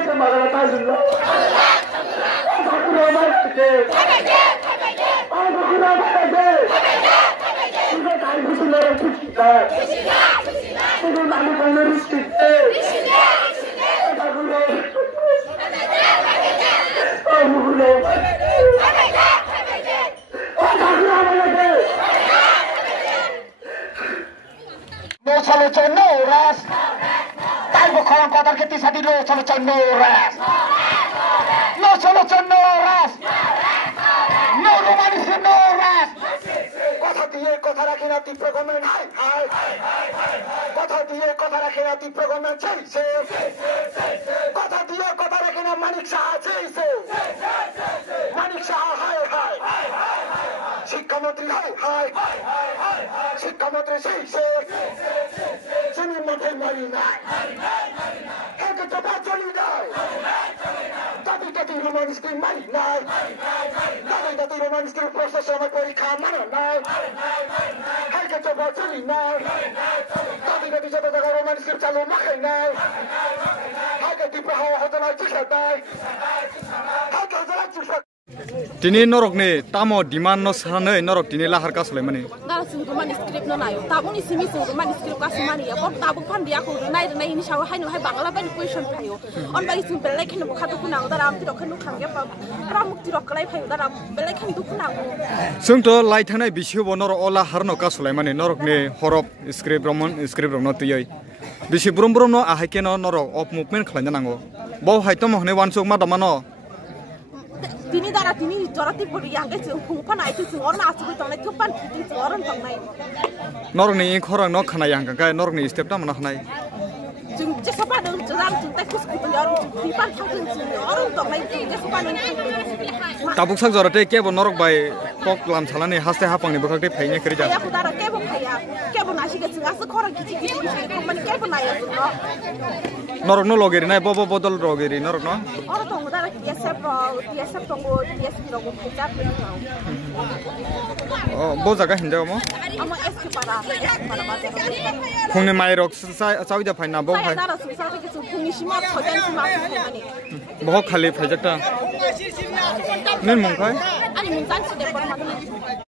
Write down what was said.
No solution, no rest. Tayo ko ang kotor kita sa no solution, no rest. No solution, no rest. No romanism, no rest. কথা দিয়ে কথা রাখে না তীব্র government high high কথা দিয়ে কথা রাখে না তীব্র গভর্নমেন্ট চাইছে কথা দিয়ে কথা রাখে না মানিক সাহা চাইছে মানিক সাহা হাই হাই শিক্ষামন্ত্রী হাই হাই শিক্ষামন্ত্রী চাইছে জমির মধ্যে মারি নাই একে চাপা চলি নাই দাবি দাবি রোমান স্কুল মারি নাই দাবি দাবি রোমান স্কুল প্রশাসন আমার পরীক্ষা মানা নাই একে চাপা চলি নাই দাবি দাবি যত জায়গায় রোমান স্কুল চালু মাখাই নাই একে তীব্র হওয়া হতো না চিঠা নাই একে যারা চিঠা Tini norok ni tamo demand no sana norok tini lahar kas le mani. Nara sung roman script no nayo. Tabung ni simi sung roman script kas mani ya. Kok tabung pan dia ko nai ini sawa hai no hai bangla ban question payo. On bagi sung belai kan buka tu kunang daram ti rokhan khang ya pa. Pramuk ti rok kalai payo daram belai kan tu kunang. Sung to lai thanai bishu bo norok ola har no kas le mani norok ni horop script roman script no tiyai. Bishi brum brum no ahai ke no norok of movement khlanya nango. Bo hai to mohne wan sung ma damano. Tini dara tini jorati puri yang ke sung phungpan ai tu sung orna asu tong nai thupan ti sung oron tong nai. Norok ni khorang no khana yang ka norok ni step ta mana khanai. Jung je sapa dong jang jung tai kus ku yor ti pan thang sung oron tong nai je sapa nai. Tabuk sak jorate ke bo norok bai kok lam chalani haste hapang ni bakak te phaine kri ja. Ya ku dara ke bo nasi ke sung asu khorang kichi ko mani ke bo nai ya sung. Norok no logeri nai bo bodol logeri norok no. Orang tong dara biasa tonggo biasa rogo pecah pecah. Oh bo jaga hinja mo. Amo eski para bazar. Khungni mai rok sawi ja phaina bo phai. Dara sung sa ke sung khungi sima khojan sima khani. Bo khali phai jakta. Nen mong phai. Ani mung tan si de par